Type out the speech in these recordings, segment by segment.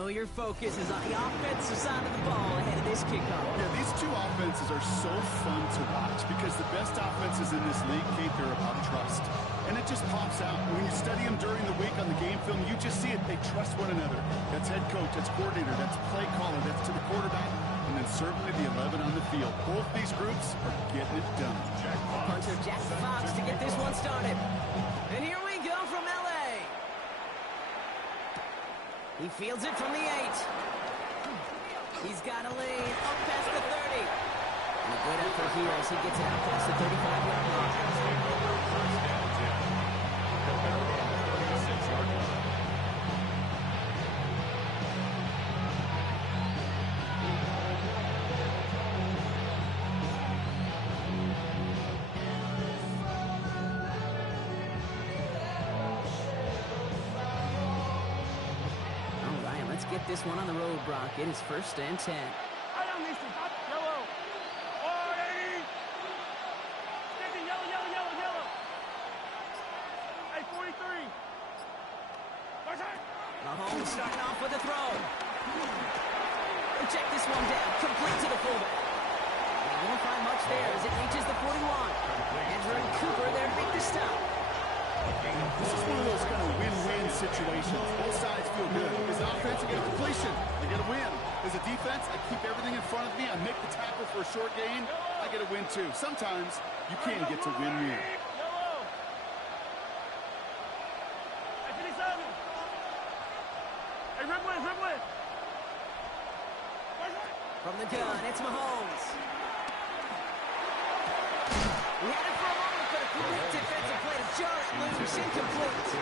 know your focus is on the offensive side of the ball ahead of this kickoff. Yeah, these two offenses are so fun to watch because the best offenses in this league, Kate, they're about trust. And it just pops out. When you study them during the week on the game film, you just see it. They trust one another. That's head coach, that's coordinator, that's play caller, that's to the quarterback, and then certainly the 11 on the field. Both these groups are getting it done. Punter Jack Fox to get this one started. And here we go from L.A. He fields it from the 8. He's got a lead up past the 30. And a good effort here as he gets it out past the 35-yard line. Get this one on the road, Brock. It is 1st and 10. Yellow. 40. Sticky, yellow. Hey, 43. Mahomes starting off with a throw. He'll check this one down. Complete to the fullback. They won't find much there as it reaches the 41. Andrew Cooper there to make the stop. This is one of those kind of win-win situations. Both sides feel good. As an offense, I get a completion. I get a win. As a defense, I keep everything in front of me. I make the tackle for a short gain. I get a win, too. Sometimes you can get to win-win. From the gun, it's Mahomes. He had it for a moment, but a quick defensive play to jar it loose, incomplete.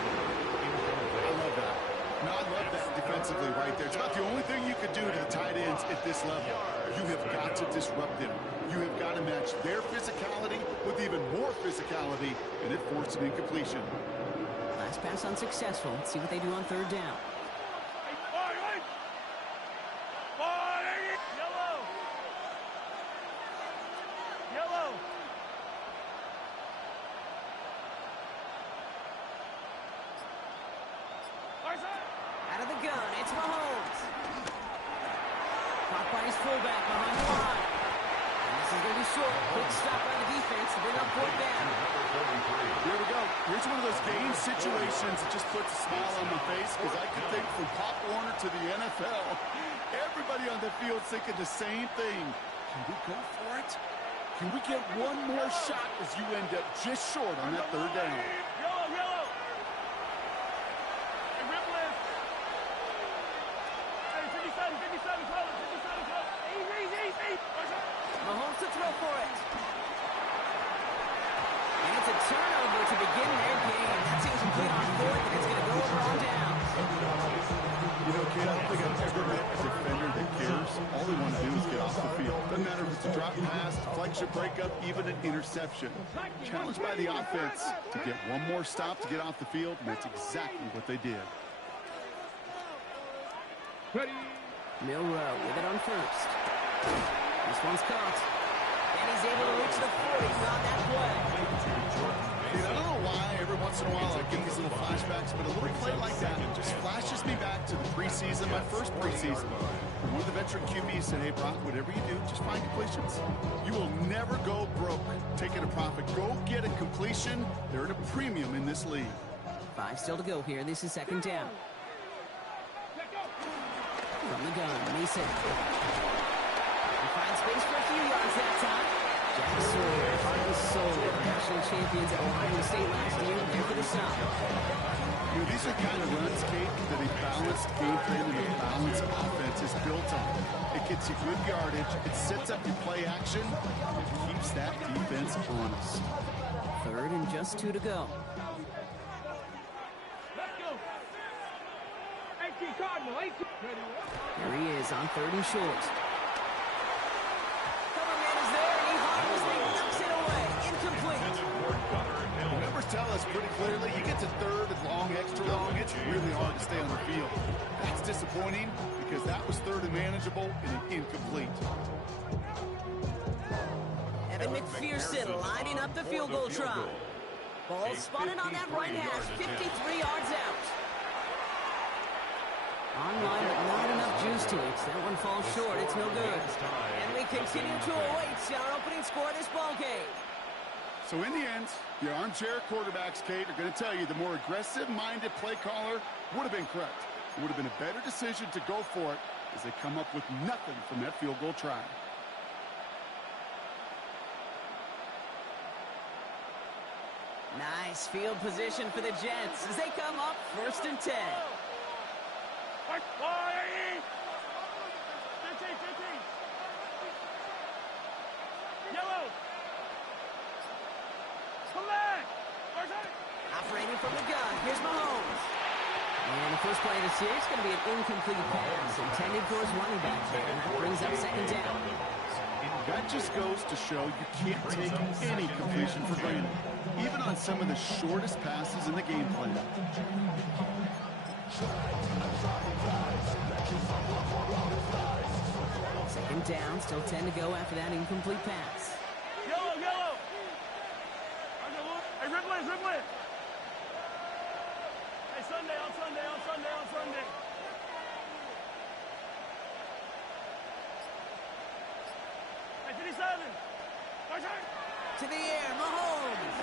I love that. No, I love that defensively right there. It's about the only thing you could do to the tight ends at this level. You have got to disrupt them. You have got to match their physicality with even more physicality, and it forced an incompletion. Last pass unsuccessful. Let's see what they do on 3rd down. Out of the gun, it's Mahomes. Caught by his fullback behind the line. And this is going to be short. Quick stop by the defense to bring up 4th down. Here we go. Here's one of those game situations that just puts a smile on my face because I can think from Pop Warner to the NFL. Everybody on the field thinking the same thing. Can we go for it? Can we get one more shot as you end up just short on that 3rd down? Mahomes to throw for it. And it's a turnover to begin their game. That's incomplete on 4th, and it's going to go over on down. You know, kid, I don't think I've ever met a defender that cares. All they want to do is get off the field. Doesn't matter if it's a drop pass, deflection, breakup, even an interception. Challenged by the offense to get one more stop to get off the field, and that's exactly what they did. Milrow with it on 1st. This one's caught. And he's able to reach the 40 on that play. I don't know why every once in a while I get these little flashbacks, but a little play like that just flashes me back to the preseason, my first preseason. And one of the veteran QBs said, hey, Brock, whatever you do, just find completions. You will never go broke taking a profit. Go get a completion. They're at a premium in this league. 5 still to go here. This is 2nd down. From the gun, Mason. He finds space for a few yards that time. Jack Sawyer, Harlan Sawyer, national champions at Ohio State last year, there for the stop. You know, these are kind of runs, Kate, that a balanced game plan and a balanced offense is built on. It gets you good yardage, it sets up your play action, and keeps that defense honest. 3rd and just 2 to go. There he is on 3rd and short. Cover man is there, and he harmlessly knocks it away. Incomplete. The numbers tell us pretty clearly, you get to 3rd and long, extra long, it's really hard to stay on the field. That's disappointing because that was 3rd and manageable and an incomplete. Evan McPherson lining up the field goal try. Ball spotted on that right hash, 53 yards out. Online, but not used to it. That one falls short. It's no good. And we continue to await our opening score of this ball game. So in the end, the armchair quarterbacks, Kate, are going to tell you the more aggressive-minded play caller would have been correct. It would have been a better decision to go for it as they come up with nothing from that field goal try. Nice field position for the Jets as they come up 1st and 10. Yellow. Come back. Operating from the gun, here's Mahomes. And the first play of the series is going to be an incomplete pass intended for his running back there. Brings up 2nd down. That just goes to show you can't take any completion for granted, even on some of the shortest passes in the game plan. 2nd down, still 10 to go after that incomplete pass. Yellow, yellow. Hey, Ripley. Hey, Sunday. Hey, 57. To the air, Mahomes.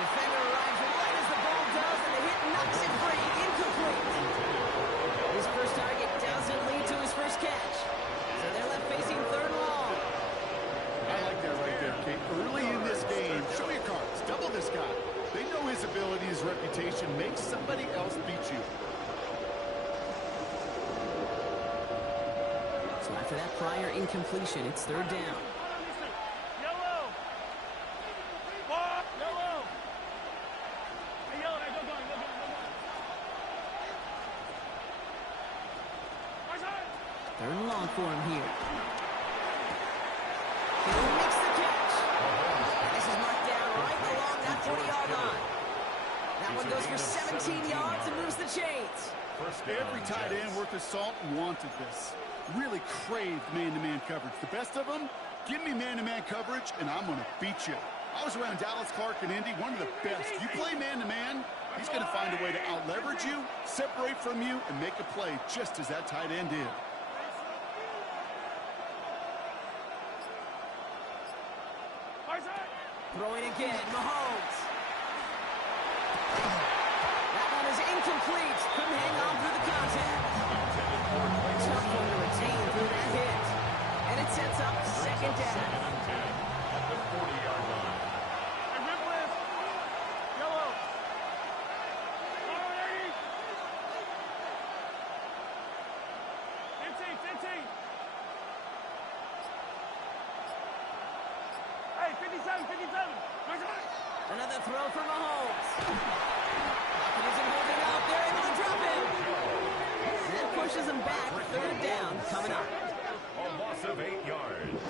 Defender arrives right as the ball does, and the hit knocks it free. Incomplete. His first target doesn't lead to his first catch. So they're left facing 3rd and long. I like that right there, Kate. Early in this game, show your cards. Double this guy. They know his ability, his reputation makes somebody else beat you. So after that prior incompletion, it's 3rd down. Yellow. Yellow. Hey, yellow. Hey, go. 3rd and long for him here. He makes the catch. This is marked down right along that 40-yard line. That one goes for 17 yards and moves the chains. Every tight end worth his salt wanted this. Really craved man-to-man coverage. The best of them, give me man-to-man coverage, and I'm going to beat you. I was around Dallas Clark and Indy, one of the best. You play man-to-man, he's going to find a way to out-leverage you, separate from you, and make a play just as that tight end did. Throwing again, Mahomes. That one is incomplete. Couldn't hang on through the contact. Tough one to retain through that hit. And it sets up 2nd down. At the 40-yard line. Hey, Ripley. Yellow. 15. Hey, 57. Another throw for Mahomes. Pocket isn't holding out. They're able to drop him. That pushes him back. 3rd down coming up. A loss of 8 yards.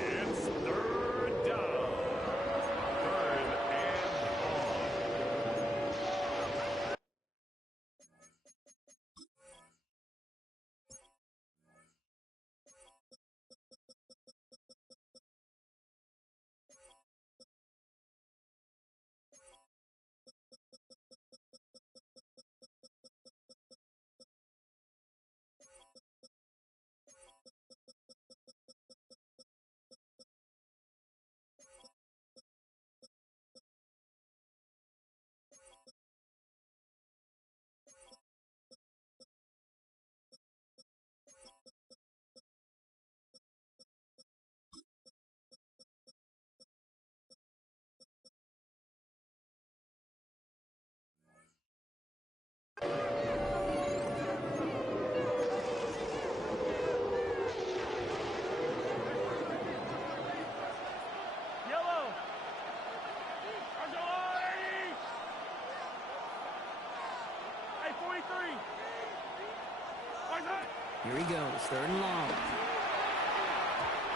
It's 3rd down. 3rd and long. Yellow. Hey, 43. Here he goes, 3rd and long.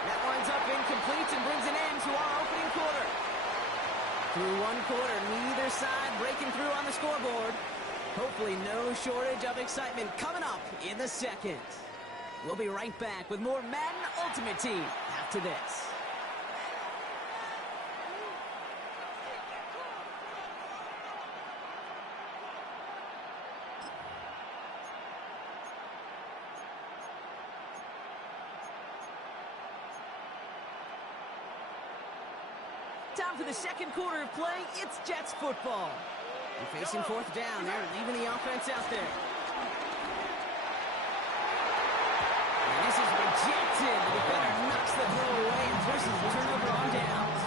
That winds up incomplete and brings an end to our opening quarter. Through 1 quarter, neither side breaking through on the scoreboard. Hopefully no shortage of excitement coming up in the 2nd. We'll be right back with more Madden Ultimate Team after this. Time for the second quarter of play. It's Jets football. They're facing fourth down. They're leaving the offense out there. And this is rejected. The defender knocks the throw away and forces the turnover on downs.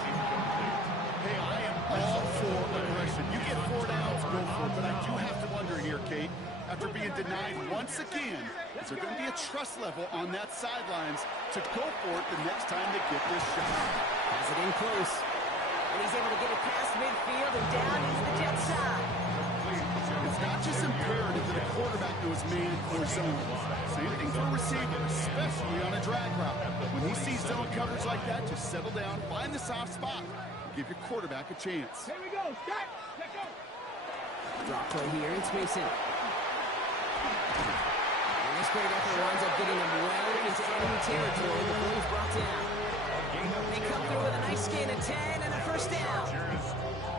Hey, I am all for aggression. You get 4 downs, go for it. But I do have to wonder here, Kate, after being denied once again, is there going to be a trust level on that sidelines to go for it the next time they get this shot? Has it in close. And he's able to get it past midfield and down into the Jets side. It's not just imperative that a quarterback knows man or zone. Same thing for a receiver, especially on a drag route. When he sees zone coverage like that, just settle down, find the soft spot, and give your quarterback a chance. Here we go. Start. Let go. Drop play here. It's Mason. And this great effort winds up getting them well into enemy territory before he's brought down. They come through with a nice gain of 10 and a first down.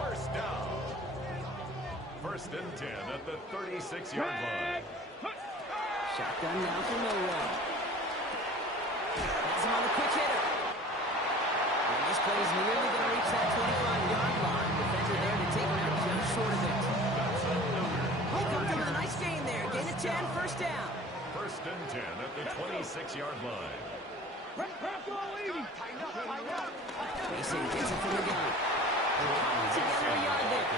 First down. First and 10 at the 36-yard line. Shotgun now for Millwall. Has him on the quick hitter. And this play is nearly going to reach that 25-yard line. Defender there to take him out just short of it. He comes in with a nice gain there. Gain of 10, first down. First and 10 at the 26-yard line. Mason gets it from the gun. Together a yard there.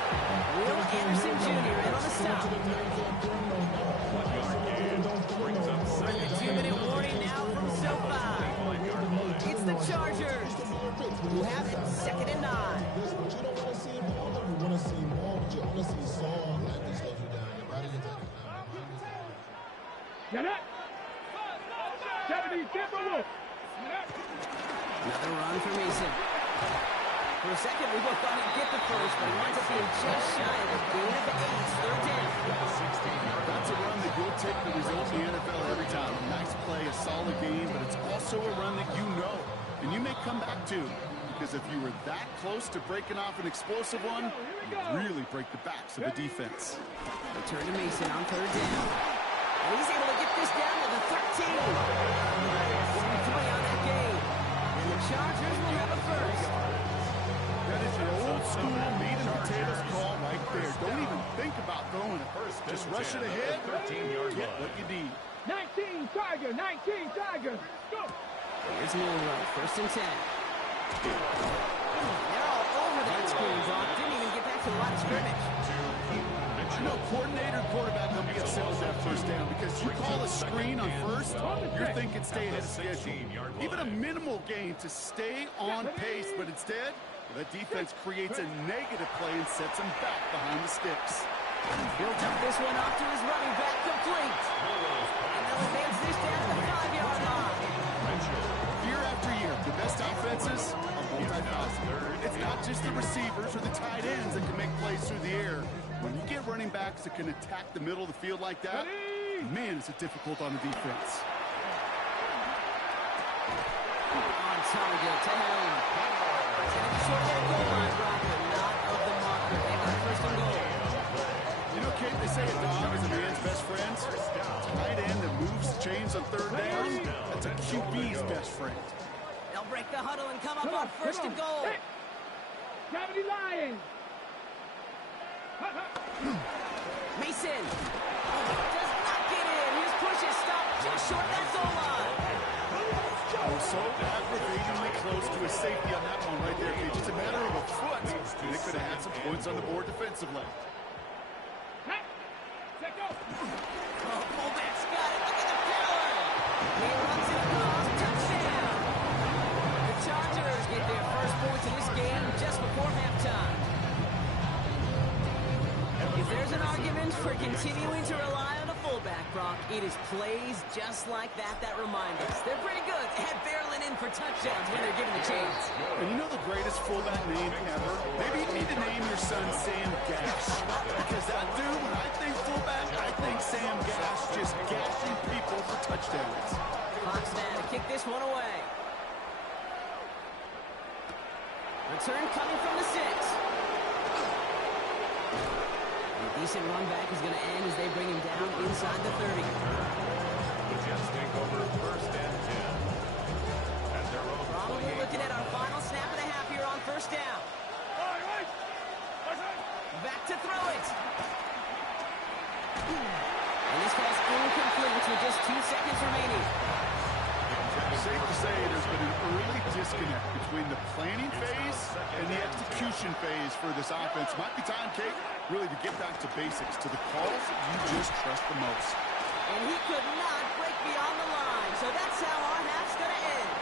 Will Anderson Jr. in on the stop. 1-yard gain brings up second. The 2-minute warning now from SoFi. It's the Chargers who have it second and 9. But you don't want to see more. You want to see more, but you want to see song. That just slows you down. Your body gets Get it. 70, Timberwolf. Another run for Mason. For a second, we both thought he'd get the first, but he winds up being just shy of a gain of 8. Third down. That's a run that you'll take the result in the NFL every time. A nice play, a solid game, but it's also a run that you know, and you may come back to, because if you were that close to breaking off an explosive one, you really break the backs of the defense. Return to Mason on third down. And he's able to get this down to the 13. 1 play on that game. And the Chargers will have a first. That is your old school meat and potatoes call right there. Don't even think about throwing it. Just rush it ahead, 13-yard get line. what you need. 19 Tiger, 19 Tiger. Go. Here's Millwall, first and 10. They're all over that screen, Brock. Didn't even get back to the line of scrimmage. I know coordinator and quarterback will be upset with that first down because you call a screen on first, you're thinking stay ahead of schedule. Even a minimal gain to stay on pace, but instead, the defense creates a negative play and sets him back behind the sticks. Built up this one off to his running back, complete. And they'll advance this down to the 5-yard line. Year after year, the best offenses are multifaceted. It's not just the receivers or the tight ends that can make plays through the air. When you get running backs that can attack the middle of the field like that, man, is it difficult on the defense. On target to Helm. Short of that goal line, Brock, but not of the marker. They got first and goal. You know, Kate, they say a dog is a man's best friend. Tight end that moves the chains on third down, that's a QB's best friend. They'll break the huddle and come up on first and goal. Hey. Gravity Lions. Mason does not get in. His push is stopped just short of that goal line. Oh, so aggravatingly close to a safety on that one right there, Kate. Just a matter of a foot. They could have had some points on the board defensively. Oh, fullback's got it. Look at the power. He runs it across. Touchdown. The Chargers get their first points in this game just before halftime. If there's an argument for continuing to rely on a fullback, Brock, it is plays just like that that remind us. They're pretty good at barreling in for touchdowns when they're given the chance. And you know the greatest fullback name ever? Maybe you need to name your son Sam Gash. Because that dude, when I think fullback, I think Sam Gash just gashing people for touchdowns. Fox now to kick this one away. Return coming from the 6. A decent run back is going to end as they bring him down inside the 30. The Jets take over first and 10. At their own Probably looking at our final snap and a half here on first down. say there's been an early disconnect between the planning phase and the execution phase for this offense. Might be time, Kate, really to get back to basics, to the calls you just trust the most. And he could not break beyond the line, so that's how our half's going to end.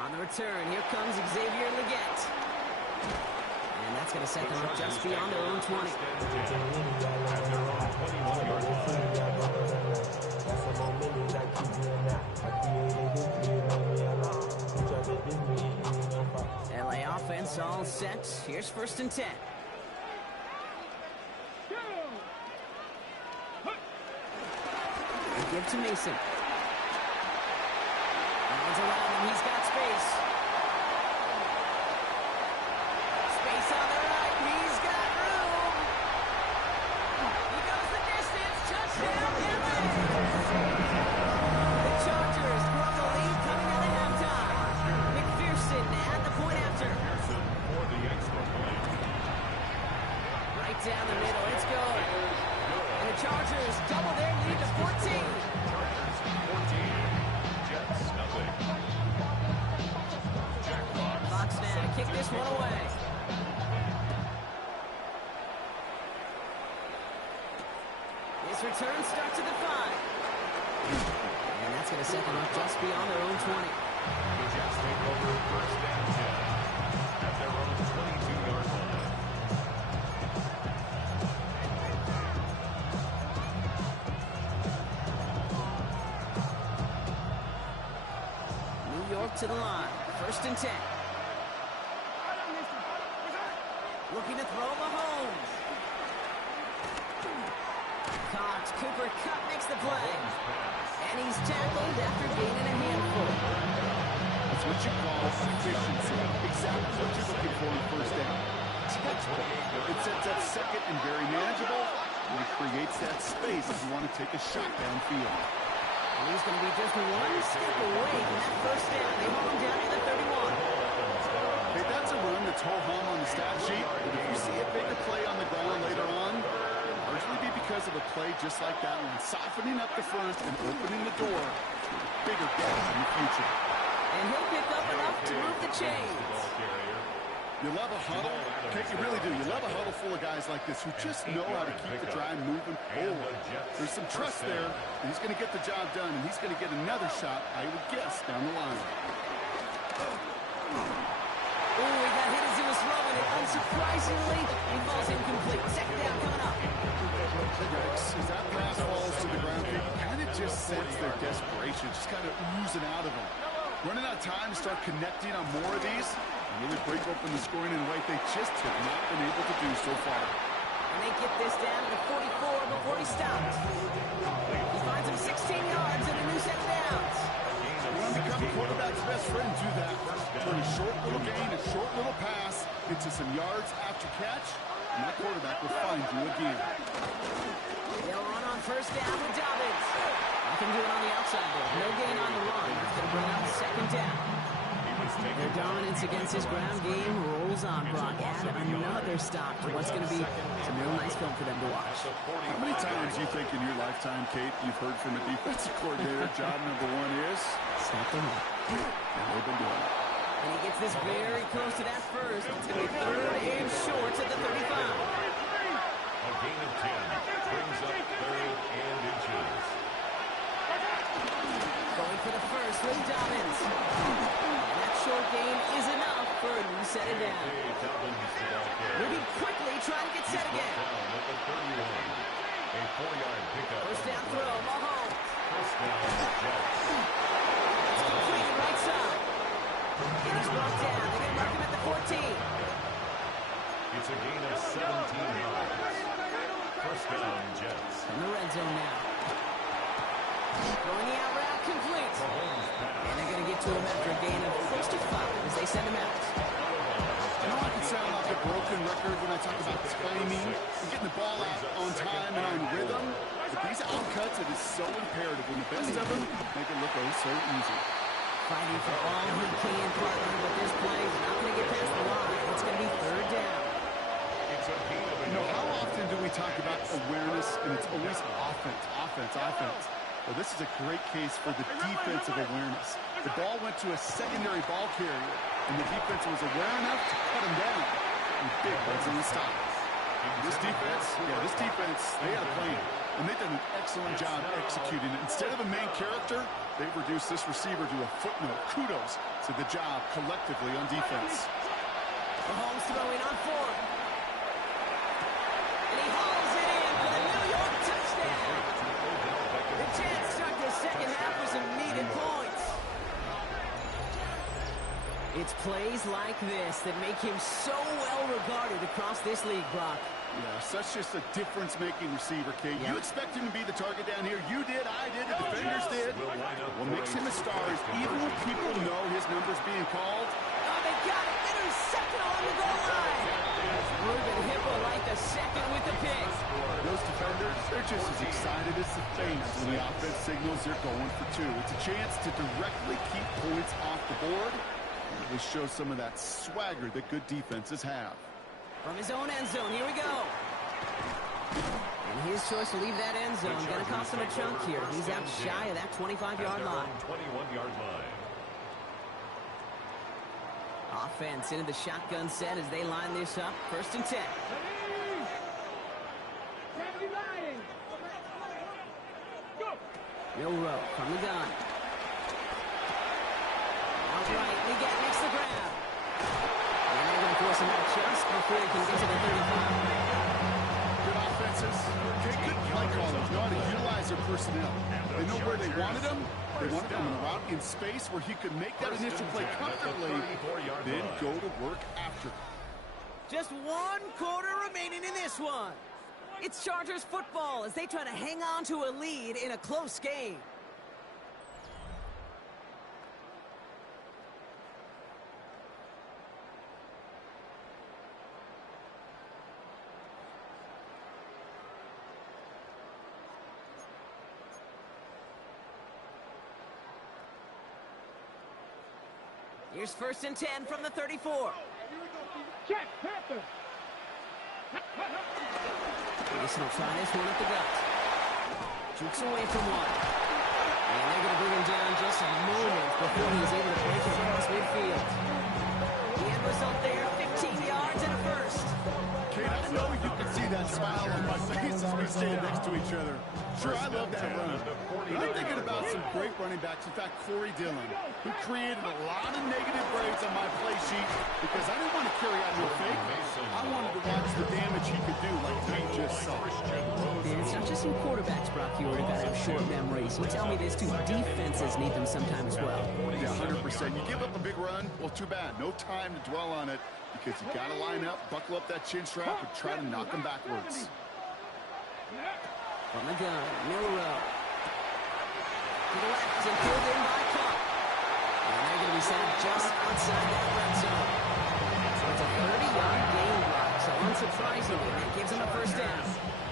On the return, here comes Xavier Legette. And that's going to set them up just beyond their own 20. LA offense all set. Here's 1st and 10. They give to Mason. Hands around him. He's got space. Space on the right. He's got room. He goes the distance. Touchdown, LA. The Chargers grow the lead coming out of halftime. McPherson at the point after. Right down the middle. It's good. And the Chargers double their lead to 14. Fox now to kick this one away. This return starts at the 5. And that's going to set them up just beyond their own 20. The Jets take over 1st and 10 at their own 22-yard line. New York to the line. 1st and 10. Looking to throw Mahomes. Caught. Cooper Kupp makes the play. And he's tackled after gaining a handful. That's what you call efficiency. Exactly what you're looking for in 1st down. It sets up 2nd and very manageable, and it creates that space if you want to take a shot downfield. And he's going to be just one step away from that 1st down. They hold him down to the 31. Okay, that's a run that's ho-hum on the stat sheet, but if you see a bigger play on the ground later on, it'll largely be because of a play just like that one, softening up the first and opening the door to bigger gaps in the future. And he'll pick up enough to move the chains. You love a huddle. Okay, you really do. You love a huddle full of guys like this who just know how to keep the drive moving forward. There's some trust there. He's going to get the job done, and he's going to get another shot, I would guess, down the line. Oh, he got hit as he was throwing it. Unsurprisingly, he falls incomplete. 2nd down coming up. As that pass falls to the ground, you kind of just sense their desperation, just kind of oozing out of them. Running out of time to start connecting on more of these. Really break open the scoring in a way they just have not been able to do so far. And they get this down to 44 before he stops. He finds him 16 yards in a new set of downs. You want to become the quarterback's best friend, do that. Turn a short little gain, a short little pass into some yards after catch, and that quarterback will find you again. They'll run on 1st down with Dobbins. Nothing doing on the outside there. No gain on the run. That's going to bring up 2nd down. Their dominance against his ground game rolls on, Brock. Add another stop to what's going to be some real nice film for them to watch. How many times do you think in your lifetime, Kate, you've heard from a defensive coordinator, job number 1 is? Stop them up. And they've been doing it. And he gets this very close to that first. It's going to be 3rd and short at the 35. A gain of 10 brings up 3rd and inches. Going for the first with Dobbins. Short gain is enough for a new set of down. Moving quickly, trying to get set again. A 4-yard pickup. 1st down throw, Mahomes. 1st down, Jets. to him after a gain of close to 5 as they send him out. I know I can sound like a broken record when I talk about timing and getting the ball out on time and on rhythm, but these outcuts, it is so imperative when the best of them make it look oh so easy. Fighting for all he can, partner, but this play is not going to get past the line. It's going to be third down. You know, how often do we talk about awareness, and it's always offense, offense, offense. Well, this is a great case for the defensive awareness. The ball went to a secondary ball carrier, and the defense was aware enough to cut him down. And big runs in the stop. This defense, they had a plan, and they've done an excellent job executing it. Instead of a main character, they've reduced this receiver to a footnote. Kudos to the job collectively on defense. Mahomes throwing on 4th. And he hauls it in for the New York touchdown. The Jets start the second half with some needed points. It's plays like this that make him so well regarded across this league, Brock. Yeah, such just a difference-making receiver, Kate. Yep. You expect him to be the target down here. You did, I did, the defenders did. What makes him a star is even when people know his number's being called. Oh, they got it. Intercepted on the goal line. Ruben Hippo like the second with the pick. Those defenders, they're just as excited as the fans when the offense signals they're going for 2. It's a chance to directly keep points off the board. This shows some of that swagger that good defenses have. From his own end zone, here we go. And his choice to leave that end zone going to cost him a chunk here. He's out shy of that 25-yard line. 21-yard line. Offense into the shotgun set as they line this up. 1st and 10. Milroe from the gun. Outright, makes the grab. And they're going to force him out just before he can get to the 35. Good offenses. Good play callers know how to utilize their personnel. They know where they wanted him. They wanted him in a route in space where he could make that initial play comfortably, then go to work after. Just 1 quarter remaining in this one. It's Chargers football as they try to hang on to a lead in a close game. Here's 1st and 10 from the 34. Check, Panther. Mason will try this one at the gut. Jukes away from 1. And they're going to bring him down just a moment before he's able to break it across midfield. The end result there, 15 yards and a first. Kate, I know you can see that smile on my face as we stand next to each other. Sure, I love that run. But I'm thinking about some great running backs. In fact, Corey Dillon, who created a lot of negative grades on my play sheet because I didn't want to carry out no fake. I wanted to watch the damage he could do like we just saw. And it's not just some quarterbacks, Brock, you already got to have short memories. You tell me this too, defenses need them sometime as well. Yeah, 100%. You give up a big run, well, too bad. No time to dwell on it because you got to line up, buckle up that chin strap, and try to knock them backwards. From the gun, Milroe. To the left and pulled in by Cup. And they're going to be sent just outside that red zone. So it's a 30-yard gain block. So unsurprisingly, that gives them a first down.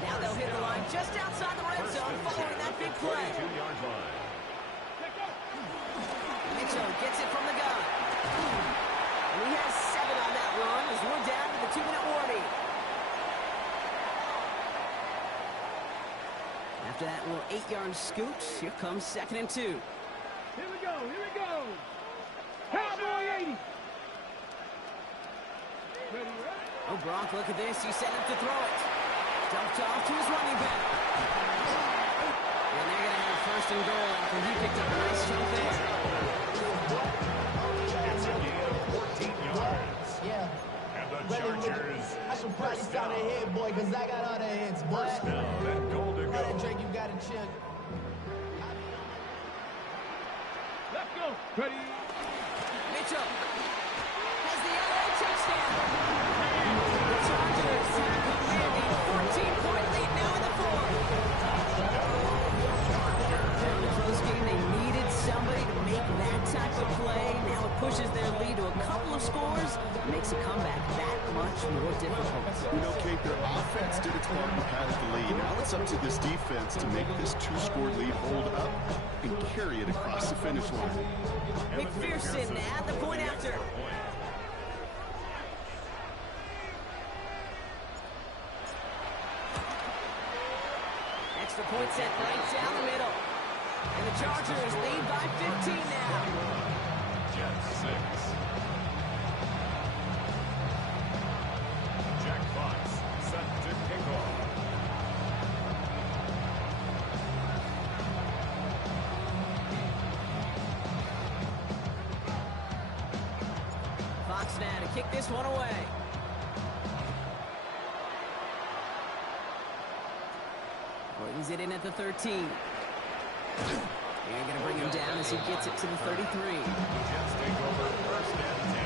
Now they'll hit the line just outside the red zone following that big play. 32-yard line. Mitchell gets it from the gun. And he has 7 on that run as we're down to the 2-minute warning. After that little 8-yard scoot, here comes 2nd and 2. Here we go. Cowboy 80. Oh, Brock, look at this. He's set up to throw it. Dumped off to his running back. And they're going to have 1st and goal after he picked up a nice chunk there. It's a gain of 14 yards. Yeah. And the Chargers. I should probably start a hit, boy, because I got all the hits, boy. First down and goal to Brother go. Drake, you got to chill. Let's go. Ready. Mitchell has the LA touchdown. The Chargers have a commanding 14-point lead now in the 4th. In the close game, they needed somebody to make that type of play. pushes their lead to a couple of scores, makes a comeback that much more difficult. You know, Kate, their offense did its part and padded the lead. Now it's up to this defense to make this two-score lead hold up and carry it across the finish line. McPherson at the point after. Extra point set right down the middle. And the Chargers lead by 15 now. Jets 6. Jack Fox set to kick off. Fox now to kick this one away. Brings it in at the 13. They're going to bring him down as he gets it to the 33. Jets take over first and 10.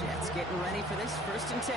Jets getting ready for this 1st and 10.